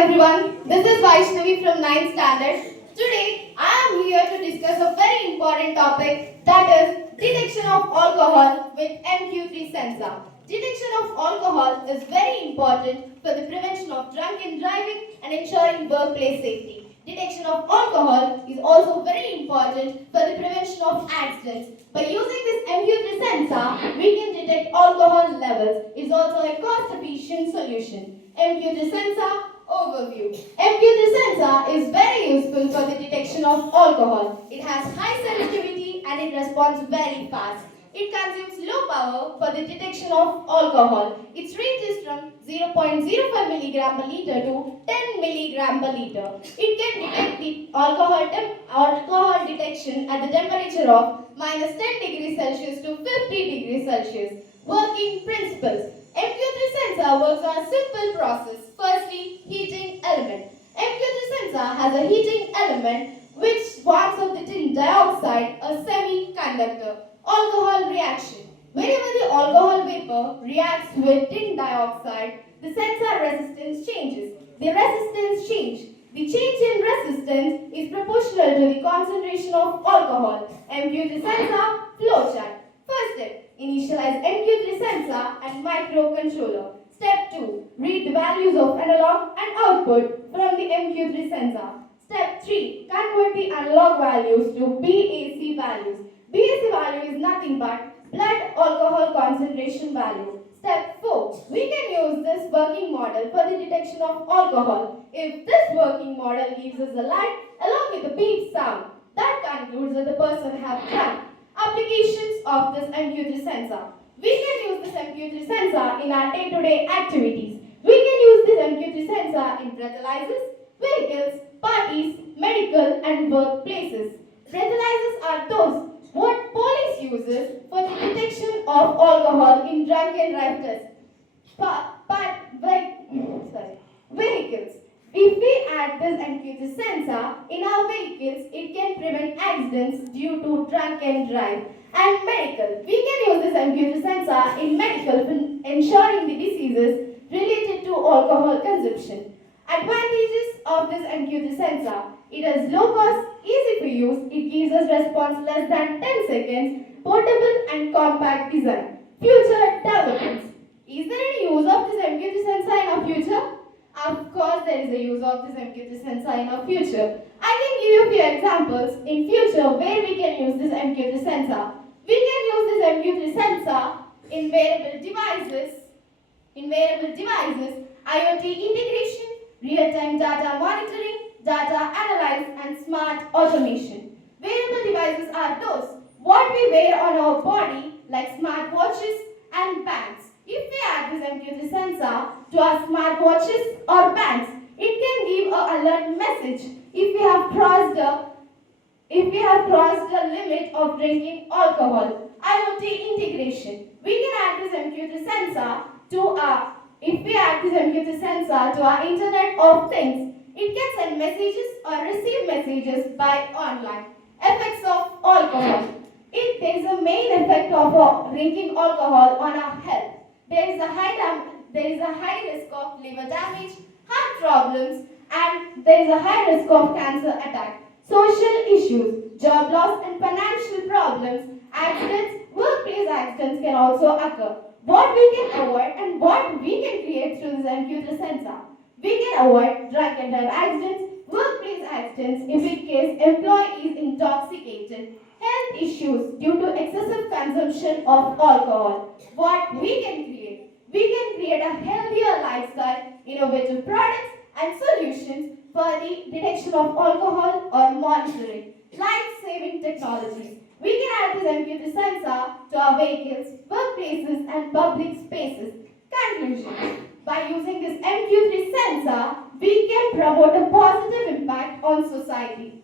everyone, this is Vaishnavi from 9th standard. Today I am here to discuss a very important topic, that is detection of alcohol with MQ3 sensor. Detection of alcohol is very important for the prevention of drunken driving and ensuring workplace safety. Detection of alcohol is also very important for the prevention of accidents. By using this MQ3 sensor, we can detect alcohol levels. It is also a cost-efficient solution. MQ3 sensor overview. MQ3 sensor is very useful for the detection of alcohol. It has high sensitivity and it responds very fast. It consumes low power for the detection of alcohol. Its range is from 0.05 milligram per liter to 10 milligram per liter. It can detect the alcohol detection at the temperature of minus 10 degrees Celsius to 50 degrees Celsius. Working principles. MQ3 sensor works on a simple process. Firstly, heating element. MQ3 sensor has a heating element which warms up the tin dioxide, a semiconductor. Alcohol reaction. Whenever the alcohol vapor reacts with tin dioxide, the sensor resistance changes. The resistance change. The change in resistance is proportional to the concentration of alcohol. MQ3 sensor flowchart. First step, initialize MQ3 sensor and microcontroller. Step 2, read the values of analog and output from the MQ3 sensor. Step 3, convert the analog values to BAC values. BAC value is nothing but blood alcohol concentration value. Step 4. We can use this working model for the detection of alcohol. If this working model gives us a light along with a beep sound, that concludes that the person has drunk. Applications of this MQ3 sensor. We can use this MQ3 sensor in our day-to-day activities. We can use this MQ3 sensor in breathalyzers, vehicles, parties, medical and workplaces. Breathalyzers are those what police uses for the detection of alcohol in drunken drive tests. Vehicles. If we add this MQ3 sensor in our vehicles, it can prevent accidents due to drunken drive. And medical. We can use this MQ3 sensor in medical for ensuring the diseases related to alcohol consumption. Advantages of this MQ3 sensor. It is low cost, easy to use, it gives us response less than 10 seconds, portable and compact design. Future developments. Is there any use of this MQ3 sensor in our future? Of course there is a use of this MQ3 sensor in our future. I can give you a few examples in future where we can use this MQ3 sensor. We can use this MQ3 sensor in wearable devices, IoT integration, real-time data monitoring, data analysis and smart automation. Wearable devices are those what we wear on our body like smart watches and bands. If we add this MQ3 sensor to our smart watches or bands, it can give an alert message if we have crossed the limit of drinking alcohol. IoT integration. We can add this MQ3 sensor to our Internet of Things. It can send messages or receive messages by online. Effects of alcohol. There is a main effect of drinking alcohol on our health. There is a high risk of liver damage, heart problems, and there is a high risk of cancer attack. Social issues, job loss and financial problems, accidents, workplace accidents can also occur. What we can avoid and what we can create through this MQ3 sensor. We can avoid drunken drive accidents, workplace accidents if in case employee is intoxicated, health issues due to excessive consumption of alcohol. What we can create? We can create a healthier lifestyle, innovative products and solutions for the detection of alcohol or monitoring. Life-saving technologies. We can add this MQ3 sensor to our vehicles, workplaces and public spaces. Conclusion. By using this MQ3 sensor, we can promote a positive impact on society.